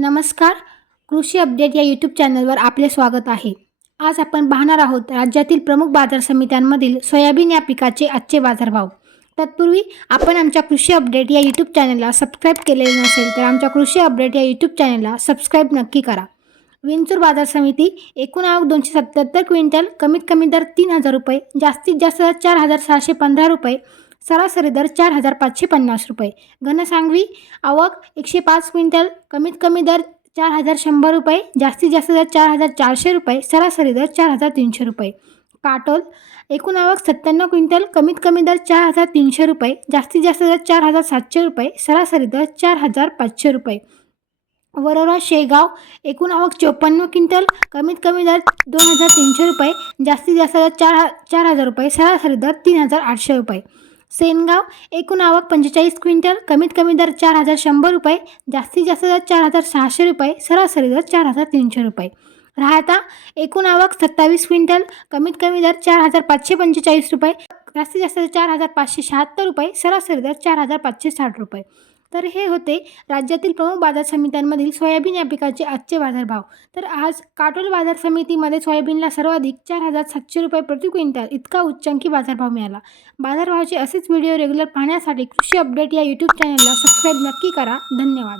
नमस्कार. कृषी अपडेट या यूट्यूब चॅनलवर आपले स्वागत आहे. आज आपण पाहणार आहोत राज्यातील प्रमुख बाजार समित्यांमधील सोयाबीन या पिकाचे आजचे बाजारभाव. तत्पूर्वी आपण आमच्या कृषी अपडेट या यूट्यूब चॅनलला सबस्क्राईब केलेले नसेल तर आमच्या कृषी अपडेट या यूट्यूब चॅनलला सबस्क्राईब नक्की करा. विंचूर बाजार समिती एकूण आवक 277 क्विंटल, कमीत कमी दर 3,000 रुपये, जास्तीत जास्त दर 4,615 रुपये, सरासरी दर 4,550 रुपये. घनसांगवी आवक 105 क्विंटल, कमीत कमी दर 4,100 रुपये, जास्तीत जास्त दर 4,400 रुपये, सरासरी दर 4,300 रुपये. काटोल एकूण आवक 97 क्विंटल, कमीत कमी दर 4,300 रुपये, जास्तीत जास्त दर 4,700 रुपये, सरासरी दर 4,500 रुपये. वरोरा शेगाव एकूण आवक 54 क्विंटल, कमीत कमी दर 2,300 रुपये, जास्तीत जास्त दर 4,000 रुपये, सरासरी दर 3,800 रुपये. सेनगाव एकूण आवक 45 क्विंटल, कमीत कमी दर 4,100 रुपये, जास्तीत जास्त दर 4,600 रुपये, सरासरी दर 4,300 रुपये. राहाता एकूण आवक 27 क्विंटल, कमीत कमी दर 4,545 रुपये, जास्तीत जास्त दर 4,576 रुपये, सरासरी दर 4,560 रुपये. तर हे होते राज्यातील प्रमुख बाजार समित्यांमधील सोयाबीन या पिकाचे आजचे बाजारभाव. तर आज काटोल बाजार समितीमध्ये सोयाबीनला सर्वाधिक 4,700 रुपये प्रति क्विंटल इतका उच्चांकी बाजारभाव मिळाला. बाजारभावाचे असेच व्हिडिओ रेग्युलर पाहण्यासाठी कृषी अपडेट या यूट्यूब चॅनलला सबस्क्राईब नक्की करा. धन्यवाद.